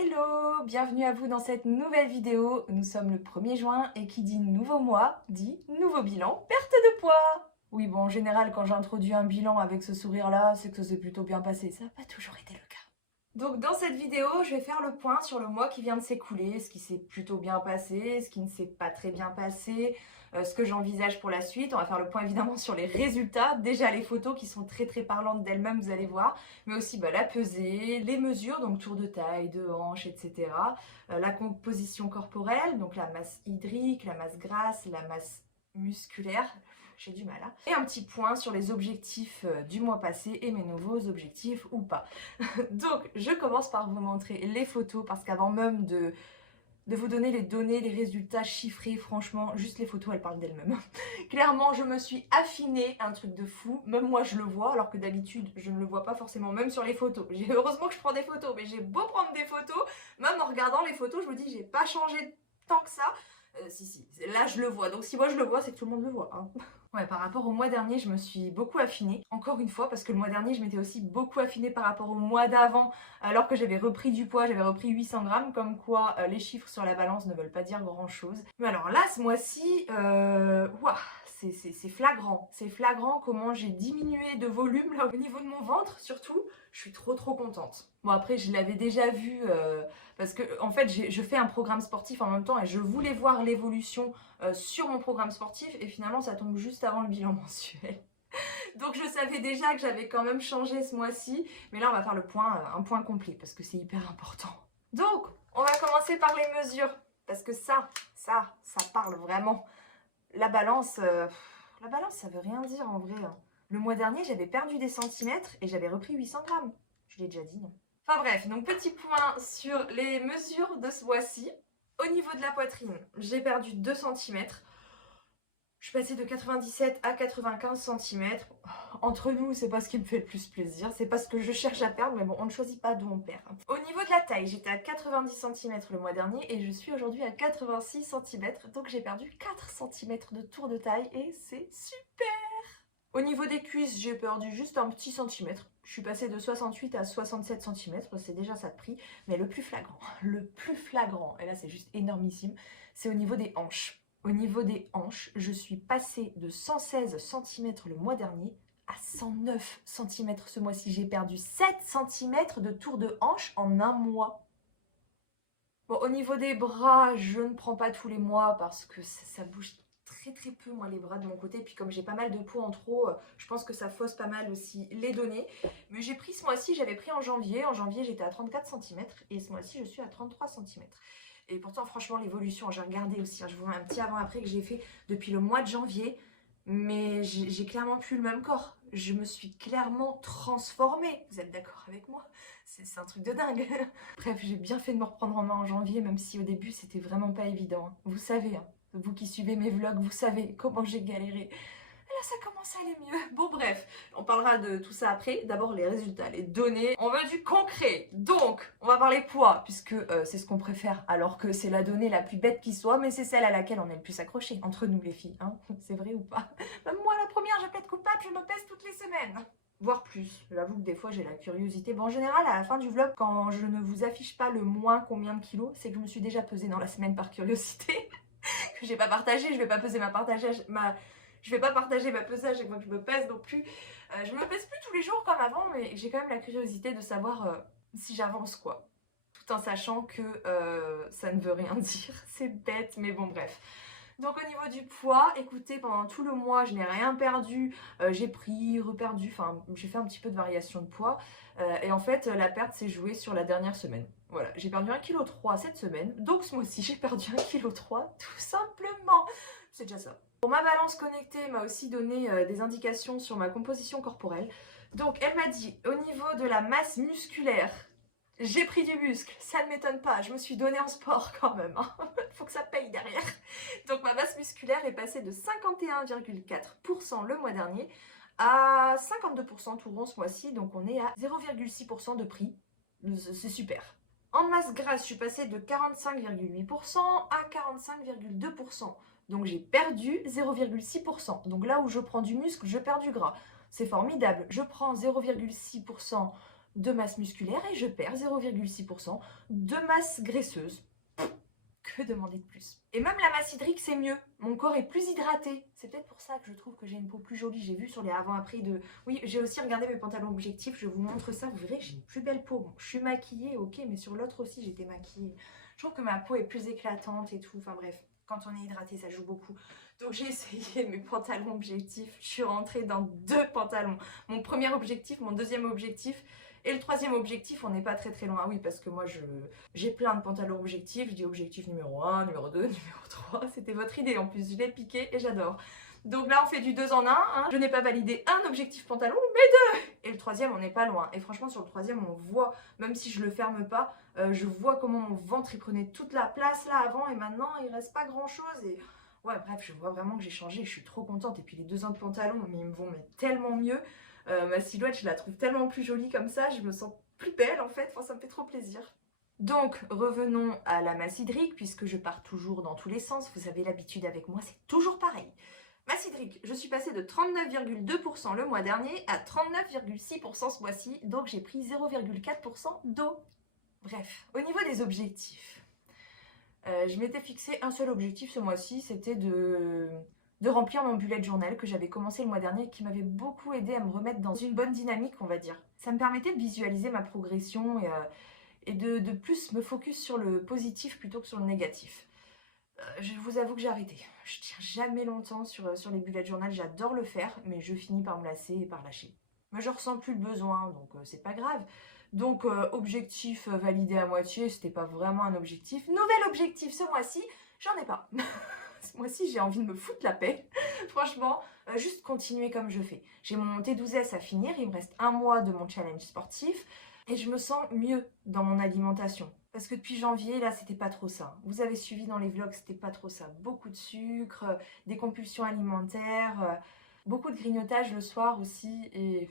Hello, bienvenue à vous dans cette nouvelle vidéo. Nous sommes le 1er juin et qui dit nouveau mois dit nouveau bilan, perte de poids. Oui bon, en général quand j'introduis un bilan avec ce sourire-là, c'est que ça s'est plutôt bien passé. Ça n'a pas toujours été le cas. Donc dans cette vidéo, je vais faire le point sur le mois qui vient de s'écouler, ce qui s'est plutôt bien passé, ce qui ne s'est pas très bien passé, ce que j'envisage pour la suite. On va faire le point évidemment sur les résultats, déjà les photos qui sont très parlantes d'elles-mêmes, vous allez voir, mais aussi la pesée, les mesures, donc tour de taille, de hanche, etc. La composition corporelle, donc la masse hydrique, la masse grasse, la masse musculaire, j'ai du mal. Et un petit point sur les objectifs du mois passé et mes nouveaux objectifs ou pas. Donc je commence par vous montrer les photos parce qu'avant même de vous donner les données, les résultats chiffrés, franchement, juste les photos, elles parlent d'elles-mêmes. Clairement, je me suis affinée, un truc de fou. Même moi, je le vois, alors que d'habitude, je ne le vois pas forcément, même sur les photos. Heureusement que je prends des photos, mais j'ai beau prendre des photos, même en regardant les photos, je me dis, j'ai pas changé tant que ça. Si, là, je le vois. Donc si moi, je le vois, c'est que tout le monde le voit, hein. Ouais, par rapport au mois dernier, je me suis beaucoup affinée. Encore une fois, parce que le mois dernier, je m'étais aussi beaucoup affinée par rapport au mois d'avant, alors que j'avais repris du poids, j'avais repris 800 grammes, comme quoi les chiffres sur la balance ne veulent pas dire grand-chose. Mais alors là, ce mois-ci, ouah, c'est flagrant. C'est flagrant comment j'ai diminué de volume là, au niveau de mon ventre, surtout. Je suis trop contente. Bon, après, je l'avais déjà vu, parce que en fait, je fais un programme sportif en même temps et je voulais voir l'évolution sur mon programme sportif et finalement ça tombe juste avant le bilan mensuel. Donc je savais déjà que j'avais quand même changé ce mois-ci, mais là on va faire le point, un point complet parce que c'est hyper important. Donc on va commencer par les mesures parce que ça parle vraiment. La balance ça veut rien dire en vrai. Le mois dernier j'avais perdu des centimètres et j'avais repris 800 grammes. Je l'ai déjà dit. Enfin bref, donc petit point sur les mesures de ce mois-ci. Au niveau de la poitrine, j'ai perdu 2 cm. Je suis passée de 97 à 95 cm. Entre nous, c'est pas ce qui me fait le plus plaisir. C'est pas ce que je cherche à perdre, mais bon, on ne choisit pas d'où on perd. Au niveau de la taille, j'étais à 90 cm le mois dernier et je suis aujourd'hui à 86 cm. Donc j'ai perdu 4 cm de tour de taille et c'est super! Au niveau des cuisses, j'ai perdu juste un petit centimètre. Je suis passée de 68 à 67 cm, c'est déjà ça de prix. Mais le plus flagrant, et là c'est juste énormissime, c'est au niveau des hanches. Au niveau des hanches, je suis passée de 116 cm le mois dernier à 109 cm ce mois-ci. J'ai perdu 7 cm de tour de hanche en un mois. Bon, au niveau des bras, je ne prends pas tous les mois parce que ça bouge très peu moi les bras de mon côté, puis comme j'ai pas mal de poids en trop, je pense que ça fausse pas mal aussi les données. Mais j'ai pris ce mois-ci, j'avais pris en janvier j'étais à 34 cm et ce mois-ci je suis à 33 cm. Et pourtant franchement l'évolution, j'ai regardé aussi, je vous mets un petit avant-après que j'ai fait depuis le mois de janvier, mais j'ai clairement plus le même corps. Je me suis clairement transformée, vous êtes d'accord avec moi? C'est un truc de dingue. Bref, j'ai bien fait de me reprendre en main en janvier, même si au début c'était vraiment pas évident. Vous savez, hein. Vous qui suivez mes vlogs, vous savez comment j'ai galéré. Et là, ça commence à aller mieux. Bon, bref, on parlera de tout ça après. D'abord, les résultats, les données. On veut du concret. Donc, on va parler poids, puisque c'est ce qu'on préfère, alors que c'est la donnée la plus bête qui soit, mais c'est celle à laquelle on est le plus accroché, entre nous les filles. Hein, c'est vrai ou pas? Même moi, la première, je vais pas être coupable, je me pèse toutes les semaines. Voire plus. J'avoue que des fois j'ai la curiosité. Bon, en général, à la fin du vlog, quand je ne vous affiche pas le moins combien de kilos, c'est que je me suis déjà pesée dans la semaine par curiosité. Que j'ai pas partagé, je vais pas peser je vais pas partager ma pesage et moi que je me pèse non plus. Je me pèse plus tous les jours comme avant, mais j'ai quand même la curiosité de savoir si j'avance quoi. Tout en sachant que ça ne veut rien dire. C'est bête, mais bon bref. Donc au niveau du poids, écoutez, pendant tout le mois, je n'ai rien perdu. J'ai pris, reperdu, enfin j'ai fait un petit peu de variation de poids. Et en fait, la perte s'est jouée sur la dernière semaine. Voilà, j'ai perdu 1,3 kg cette semaine. Donc ce mois-ci, j'ai perdu 1,3 kg tout simplement. C'est déjà ça. Bon, ma balance connectée m'a aussi donné des indications sur ma composition corporelle. Donc elle m'a dit, au niveau de la masse musculaire, j'ai pris du muscle, ça ne m'étonne pas, je me suis donnée en sport quand même, hein. Faut que ça paye derrière. Donc ma masse musculaire est passée de 51,4% le mois dernier à 52% tout rond ce mois-ci, donc on est à 0,6% de prix, c'est super. En masse grasse, je suis passée de 45,8% à 45,2%, donc j'ai perdu 0,6%. Donc là où je prends du muscle, je perds du gras. C'est formidable, je prends 0,6% de masse musculaire et je perds 0,6% de masse graisseuse. Que demander de plus? Et même la masse hydrique, c'est mieux. Mon corps est plus hydraté. C'est peut-être pour ça que je trouve que j'ai une peau plus jolie. J'ai vu sur les avant-après de... Oui, j'ai aussi regardé mes pantalons objectifs. Je vous montre ça. Vous verrez que j'ai une plus belle peau. Bon, je suis maquillée, ok, mais sur l'autre aussi, j'étais maquillée. Je trouve que ma peau est plus éclatante et tout. Enfin bref, quand on est hydraté, ça joue beaucoup. Donc j'ai essayé mes pantalons objectifs. Je suis rentrée dans 2 pantalons. Mon premier objectif, mon deuxième objectif. Et le troisième objectif, on n'est pas très loin. Oui, parce que moi, j'ai plein de pantalons objectifs. Je dis objectif numéro 1, numéro 2, numéro 3. C'était votre idée en plus. Je l'ai piqué et j'adore. Donc là, on fait du 2 en 1. Hein. Je n'ai pas validé un objectif pantalon, mais 2. Et le troisième, on n'est pas loin. Et franchement, sur le troisième, on voit, même si je le ferme pas, je vois comment mon ventre, il prenait toute la place là avant. Et maintenant, il reste pas grand-chose. Et ouais, bref, je vois vraiment que j'ai changé. Je suis trop contente. Et puis les 2 ans de pantalon, mais ils me vont tellement mieux. Ma silhouette, je la trouve tellement plus jolie comme ça, je me sens plus belle en fait, enfin, ça me fait trop plaisir. Donc, revenons à la masse hydrique, puisque je pars toujours dans tous les sens, vous avez l'habitude avec moi, c'est toujours pareil. Masse hydrique, je suis passée de 39,2% le mois dernier à 39,6% ce mois-ci, donc j'ai pris 0,4% d'eau. Bref, au niveau des objectifs, je m'étais fixé un seul objectif ce mois-ci, c'était de remplir mon bullet journal que j'avais commencé le mois dernier et qui m'avait beaucoup aidé à me remettre dans une bonne dynamique, on va dire. Ça me permettait de visualiser ma progression et de plus me focus sur le positif plutôt que sur le négatif. Je vous avoue que j'ai arrêté. Je tiens jamais longtemps sur les bullet journal, j'adore le faire, mais je finis par me lasser et par lâcher. Mais je ressens plus le besoin, donc c'est pas grave. Donc objectif validé à moitié, c'était pas vraiment un objectif. Nouvel objectif ce mois-ci, j'en ai pas. Ce mois-ci, j'ai envie de me foutre la paix. Franchement, juste continuer comme je fais. J'ai mon T12S à finir, il me reste 1 mois de mon challenge sportif et je me sens mieux dans mon alimentation. Parce que depuis janvier, là, c'était pas trop ça. Vous avez suivi dans les vlogs, c'était pas trop ça. Beaucoup de sucre, des compulsions alimentaires, beaucoup de grignotage le soir aussi et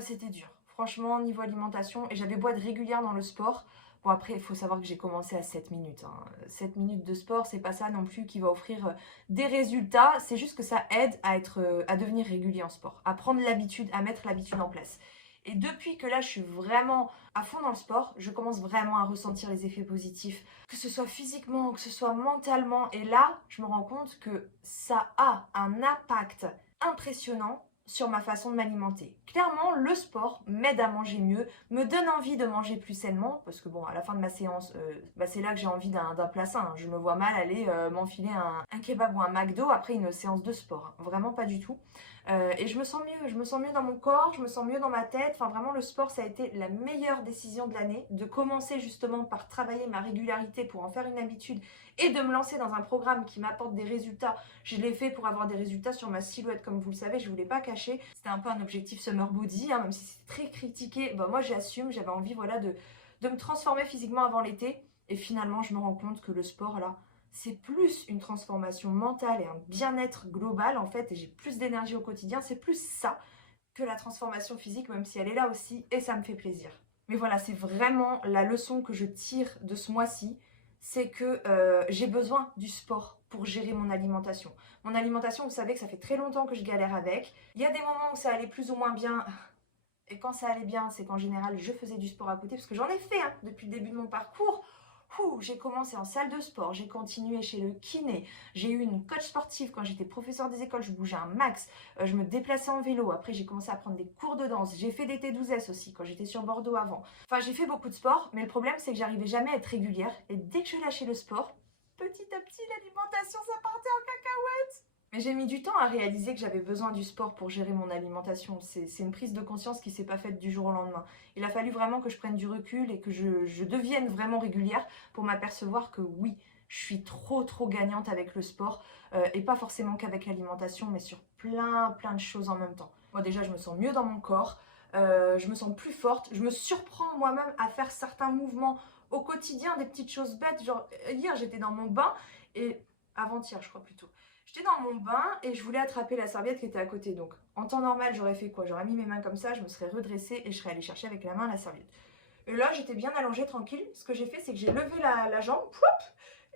c'était dur. Franchement, niveau alimentation, et j'avais beau être régulière dans le sport. Bon, après, il faut savoir que j'ai commencé à 7 minutes. 7 minutes de sport, c'est pas ça non plus qui va offrir des résultats. C'est juste que ça aide à devenir régulier en sport, à prendre l'habitude, à mettre l'habitude en place. Et depuis que là, je suis vraiment à fond dans le sport, je commence vraiment à ressentir les effets positifs, que ce soit physiquement, que ce soit mentalement. Et là, je me rends compte que ça a un impact impressionnant sur ma façon de m'alimenter. Clairement, le sport m'aide à manger mieux, me donne envie de manger plus sainement, parce que bon, à la fin de ma séance, c'est là que j'ai envie d'un plat sain. Je me vois mal aller m'enfiler un kebab ou un McDo après une séance de sport. Vraiment pas du tout. Et je me sens mieux dans mon corps, je me sens mieux dans ma tête. Enfin vraiment, le sport, ça a été la meilleure décision de l'année, de commencer justement par travailler ma régularité pour en faire une habitude et de me lancer dans un programme qui m'apporte des résultats. Je l'ai fait pour avoir des résultats sur ma silhouette, comme vous le savez, je ne voulais pas cacher. C'était un peu un objectif summer body, même si c'est très critiqué. Moi, j'assume, j'avais envie voilà, de me transformer physiquement avant l'été. Et finalement, je me rends compte que le sport, là, c'est plus une transformation mentale et un bien-être global, en fait, et j'ai plus d'énergie au quotidien. C'est plus ça que la transformation physique, même si elle est là aussi, et ça me fait plaisir. Mais voilà, c'est vraiment la leçon que je tire de ce mois-ci, c'est que j'ai besoin du sport pour gérer mon alimentation. Mon alimentation, vous savez que ça fait très longtemps que je galère avec. Il y a des moments où ça allait plus ou moins bien. Et quand ça allait bien, c'est qu'en général, je faisais du sport à côté, parce que j'en ai fait depuis le début de mon parcours. J'ai commencé en salle de sport, j'ai continué chez le kiné, j'ai eu une coach sportive quand j'étais professeur des écoles, je bougeais un max, je me déplaçais en vélo, après j'ai commencé à prendre des cours de danse, j'ai fait des T12S aussi quand j'étais sur Bordeaux avant. Enfin j'ai fait beaucoup de sport, mais le problème c'est que j'arrivais jamais à être régulière et dès que je lâchais le sport, petit à petit l'alimentation ça partait en cacahuète. Mais j'ai mis du temps à réaliser que j'avais besoin du sport pour gérer mon alimentation. C'est une prise de conscience qui ne s'est pas faite du jour au lendemain. Il a fallu vraiment que je prenne du recul et que je devienne vraiment régulière pour m'apercevoir que oui, je suis trop gagnante avec le sport et pas forcément qu'avec l'alimentation, mais sur plein de choses en même temps. Moi déjà, je me sens mieux dans mon corps, je me sens plus forte, je me surprends moi-même à faire certains mouvements au quotidien, des petites choses bêtes. Genre hier, j'étais dans mon bain et avant-hier, je crois plutôt. J'étais dans mon bain et je voulais attraper la serviette qui était à côté. Donc, en temps normal, j'aurais fait quoi? J'aurais mis mes mains comme ça, je me serais redressée et je serais allée chercher avec la main la serviette. Et là, j'étais bien allongée, tranquille. Ce que j'ai fait, c'est que j'ai levé la jambe, ploup,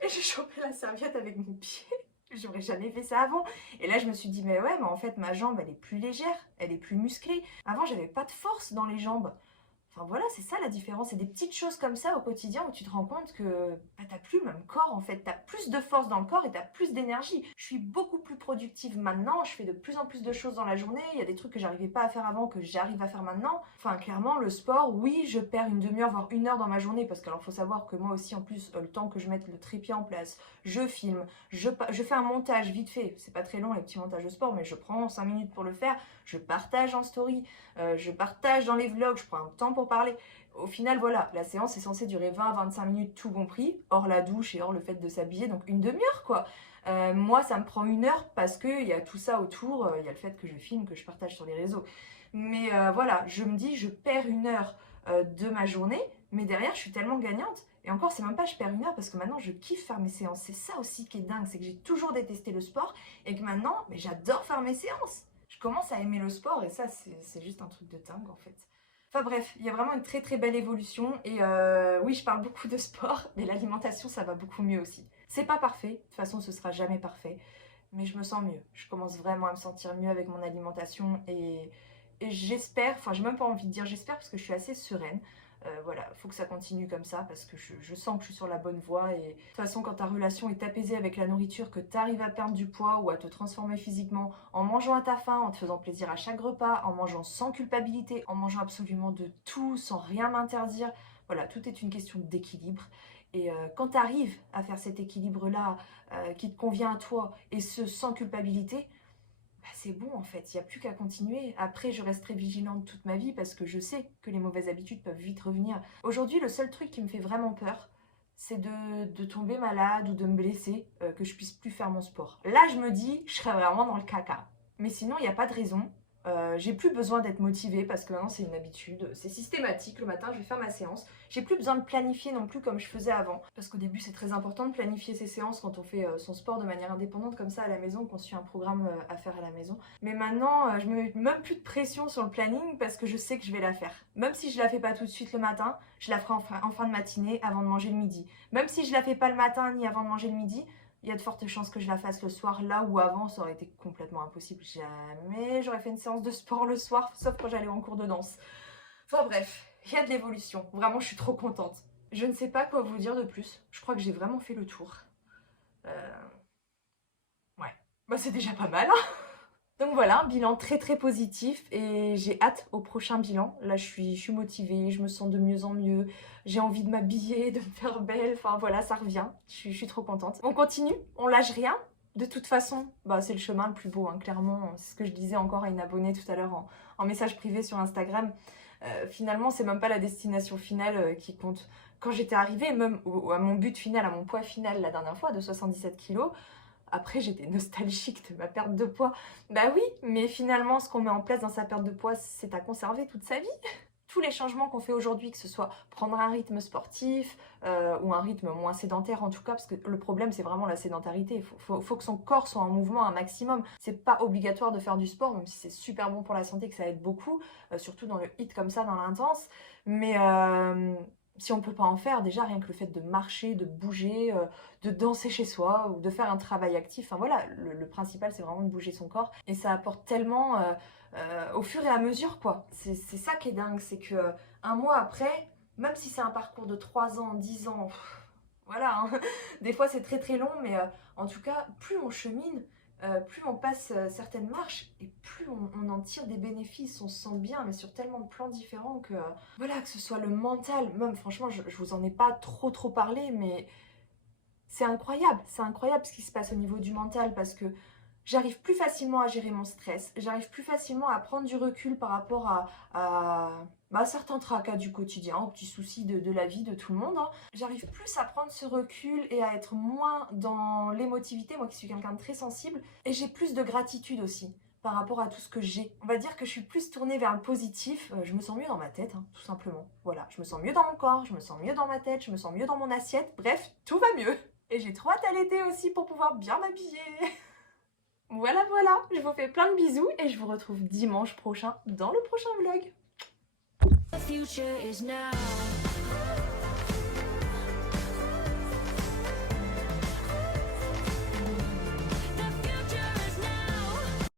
et j'ai chopé la serviette avec mon pied. J'aurais jamais fait ça avant. Et là, je me suis dit, mais ouais, mais en fait, ma jambe, elle est plus légère, elle est plus musclée. Avant, j'avais pas de force dans les jambes. Enfin voilà, c'est ça la différence. C'est des petites choses comme ça au quotidien où tu te rends compte que bah, t'as plus le même corps en fait. T'as plus de force dans le corps et t'as plus d'énergie. Je suis beaucoup plus productive maintenant. Je fais de plus en plus de choses dans la journée. Il y a des trucs que j'arrivais pas à faire avant que j'arrive à faire maintenant. Enfin clairement, le sport, oui, je perds une demi-heure voire 1 heure dans ma journée parce qu'il faut savoir que moi aussi en plus, le temps que je mette le trépied en place, je filme, je fais un montage vite fait. C'est pas très long les petits montages de sport, mais je prends 5 minutes pour le faire. Je partage en story, je partage dans les vlogs, je prends un temps pour parler. Au final, voilà, la séance est censée durer 20 à 25 minutes, tout compris, hors la douche et hors le fait de s'habiller, donc une demi-heure quoi. Moi, ça me prend 1 heure parce qu'il y a tout ça autour, il y a le fait que je filme, que je partage sur les réseaux. Mais voilà, je me dis, je perds 1 heure de ma journée, mais derrière, je suis tellement gagnante. Et encore, c'est même pas je perds 1 heure parce que maintenant, je kiffe faire mes séances. C'est ça aussi qui est dingue, c'est que j'ai toujours détesté le sport et que maintenant, mais j'adore faire mes séances. Je commence à aimer le sport et ça, c'est juste un truc de dingue en fait. Enfin bref, il y a vraiment une très très belle évolution et oui, je parle beaucoup de sport, mais l'alimentation, ça va beaucoup mieux aussi. C'est pas parfait, de toute façon, ce sera jamais parfait, mais je me sens mieux. Je commence vraiment à me sentir mieux avec mon alimentation et j'espère, enfin j'ai même pas envie de dire j'espère parce que je suis assez sereine. Voilà, il faut que ça continue comme ça parce que je sens que je suis sur la bonne voie et de toute façon quand ta relation est apaisée avec la nourriture, que tu arrives à perdre du poids ou à te transformer physiquement en mangeant à ta faim, en te faisant plaisir à chaque repas, en mangeant sans culpabilité, en mangeant absolument de tout, sans rien m'interdire, voilà, tout est une question d'équilibre. Et quand tu arrives à faire cet équilibre-là qui te convient à toi et ce sans culpabilité, bah, c'est bon en fait, il n'y a plus qu'à continuer. Après, je resterai vigilante toute ma vie parce que je sais que les mauvaises habitudes peuvent vite revenir. Aujourd'hui, le seul truc qui me fait vraiment peur, c'est de tomber malade ou de me blesser, que je puisse plus faire mon sport. Là, je me dis, je serais vraiment dans le caca. Mais sinon, il n'y a pas de raison. J'ai plus besoin d'être motivée parce que maintenant c'est une habitude, c'est systématique, le matin je vais faire ma séance. J'ai plus besoin de planifier non plus comme je faisais avant. Parce qu'au début c'est très important de planifier ses séances quand on fait son sport de manière indépendante comme ça à la maison, qu'on suit un programme à faire à la maison. Mais maintenant je me mets même plus de pression sur le planning parce que je sais que je vais la faire. Même si je la fais pas tout de suite le matin, je la ferai en fin de matinée avant de manger le midi. Même si je la fais pas le matin ni avant de manger le midi, il y a de fortes chances que je la fasse le soir, là où avant ça aurait été complètement impossible. Jamais j'aurais fait une séance de sport le soir, sauf quand j'allais en cours de danse. Enfin bref, il y a de l'évolution. Vraiment, je suis trop contente. Je ne sais pas quoi vous dire de plus. Je crois que j'ai vraiment fait le tour. Ouais, bah c'est déjà pas mal, hein. Donc voilà, un bilan très très positif et j'ai hâte au prochain bilan. Là je suis motivée, je me sens de mieux en mieux, j'ai envie de m'habiller, de me faire belle, enfin voilà, ça revient, je suis trop contente. On continue, on lâche rien. De toute façon, bah, c'est le chemin le plus beau, hein, clairement. C'est ce que je disais encore à une abonnée tout à l'heure en message privé sur Instagram. Finalement, c'est même pas la destination finale qui compte. Quand j'étais arrivée, même à mon but final, à mon poids final la dernière fois de 77 kilos, après, j'étais nostalgique de ma perte de poids. Bah oui, mais finalement, ce qu'on met en place dans sa perte de poids, c'est à conserver toute sa vie. Tous les changements qu'on fait aujourd'hui, que ce soit prendre un rythme sportif ou un rythme moins sédentaire en tout cas, parce que le problème c'est vraiment la sédentarité. Il faut que son corps soit en mouvement un maximum. C'est pas obligatoire de faire du sport, même si c'est super bon pour la santé, que ça aide beaucoup, surtout dans le hit comme ça, dans l'intense. Mais si on ne peut pas en faire, déjà rien que le fait de marcher, de bouger, de danser chez soi ou de faire un travail actif, enfin voilà, le principal c'est vraiment de bouger son corps et ça apporte tellement au fur et à mesure quoi. C'est ça qui est dingue, c'est que un mois après, même si c'est un parcours de 3 ans, 10 ans, voilà, hein, des fois c'est très très long, mais en tout cas, plus on chemine, plus on passe certaines marches et plus on en tire des bénéfices, on se sent bien, mais sur tellement de plans différents que voilà, que ce soit le mental, même franchement, je vous en ai pas trop parlé, mais c'est incroyable ce qui se passe au niveau du mental parce que j'arrive plus facilement à gérer mon stress, j'arrive plus facilement à prendre du recul par rapport à certains tracas du quotidien, aux petits soucis de la vie de tout le monde, hein. J'arrive plus à prendre ce recul et à être moins dans l'émotivité, moi qui suis quelqu'un de très sensible, et j'ai plus de gratitude aussi par rapport à tout ce que j'ai. On va dire que je suis plus tournée vers le positif, je me sens mieux dans ma tête, hein, tout simplement. Voilà, je me sens mieux dans mon corps, je me sens mieux dans ma tête, je me sens mieux dans mon assiette, bref, tout va mieux. Et j'ai trop hâte à l'été aussi pour pouvoir bien m'habiller. Voilà, je vous fais plein de bisous et je vous retrouve dimanche prochain dans le prochain vlog. The future is now.